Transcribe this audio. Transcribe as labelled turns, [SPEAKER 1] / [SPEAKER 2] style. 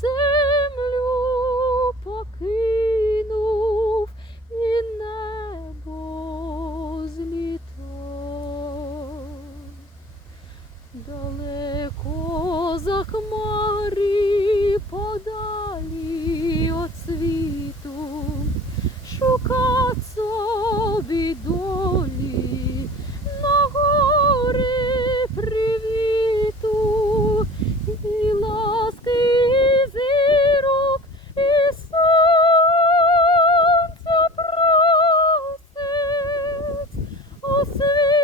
[SPEAKER 1] землю покинув і небо злітав. далеко за хмар. see.